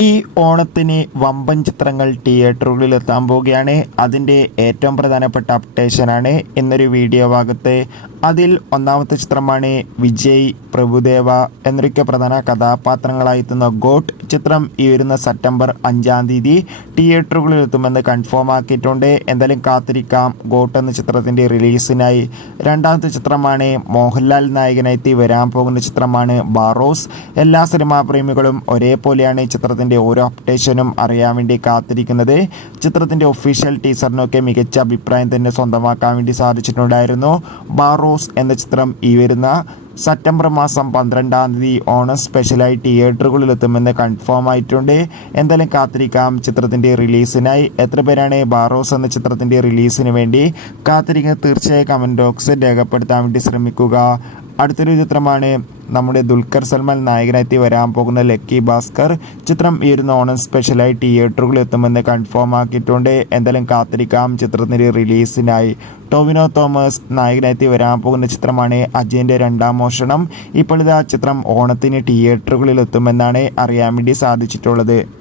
ഈ ഓണത്തിന് വമ്പൻ ചിത്രങ്ങൾ തിയേറ്ററുകളിൽ എത്താൻ പോവുകയാണ്. അതിന്റെ ഏറ്റവും പ്രധാനപ്പെട്ട അപ്ഡേഷനാണ് എന്നൊരു വീഡിയോ ഭാഗത്ത്. അതിൽ ഒന്നാമത്തെ ചിത്രമാണ് വിജയ് പ്രഭുദേവ എന്നൊക്കെ പ്രധാന കഥാപാത്രങ്ങളായി എത്തുന്ന ഗോട്ട് ചിത്രം ഈ വരുന്ന സെപ്റ്റംബർ അഞ്ചാം തീയതി തിയേറ്ററുകളിൽ എത്തുമെന്ന് കൺഫേം ആക്കിയിട്ടുണ്ട്. എന്തായാലും കാത്തിരിക്കാം. ഗോട്ട് എന്ന ചിത്രത്തിന്റെ റിലീസിനായി. രണ്ടാമത്തെ ചിത്രമാണ് മോഹൻലാൽ നായകനായി വരാൻ പോകുന്ന ചിത്രമാണ് ബാറോസ്. എല്ലാ സിനിമാ പ്രേമികളും ഒരേപോലെയാണ് ചിത്രത്തിന്റെ ഓരോ അപ്ഡേഷനും അറിയാൻ വേണ്ടി കാത്തിരിക്കുന്നത്. ചിത്രത്തിന്റെ ഒഫീഷ്യൽ ടീസറിനൊക്കെ മികച്ച അഭിപ്രായം തന്നെ സ്വന്തമാക്കാൻ വേണ്ടി സാധിച്ചിട്ടുണ്ടായിരുന്നു. ബാറോസ് എന്ന ചിത്രം ഈ വരുന്ന സെപ്റ്റംബർ മാസം പന്ത്രണ്ടാം തീയതി ഓണം സ്പെഷ്യലായി തിയേറ്ററുകളിൽ എത്തുമെന്ന് കൺഫേം ആയിട്ടുണ്ട്. എന്തായാലും കാത്തിരിക്കാം. ചിത്രത്തിന്റെ റിലീസിനായി എത്ര പേരാണ് ബാറോസ് എന്ന ചിത്രത്തിന്റെ റിലീസിന് വേണ്ടി കാത്തിരിക്കുന്നത് തീർച്ചയായും കമന്റ് ബോക്സ് രേഖപ്പെടുത്താൻ വേണ്ടി ശ്രമിക്കുക. അടുത്തൊരു ചിത്രമാണ് നമ്മുടെ ദുൽഖർ സൽമാൻ നായകനായി വരാൻ പോകുന്ന ലക്കി ഭാസ്കർ ചിത്രം ഈ വരുന്ന ഓണം സ്പെഷ്യലായി തിയേറ്ററുകളിൽ എത്തുമെന്ന് കൺഫേം ആക്കിയിട്ടുണ്ട്. എന്തായാലും കാത്തിരിക്കാം. ചിത്രത്തിന്റെ റിലീസിനായി ടോവിനോ തോമസ് നായകനായി വരാൻ പോകുന്ന ചിത്രമാണ് അജയന്റെ രണ്ടാം മോഷണം. ഇപ്പോഴിതാ ചിത്രം ഓണത്തിന് തിയേറ്ററുകളിൽ എത്തുമെന്നാണ് അറിയാൻ വേണ്ടി സാധിച്ചിട്ടുള്ളത്.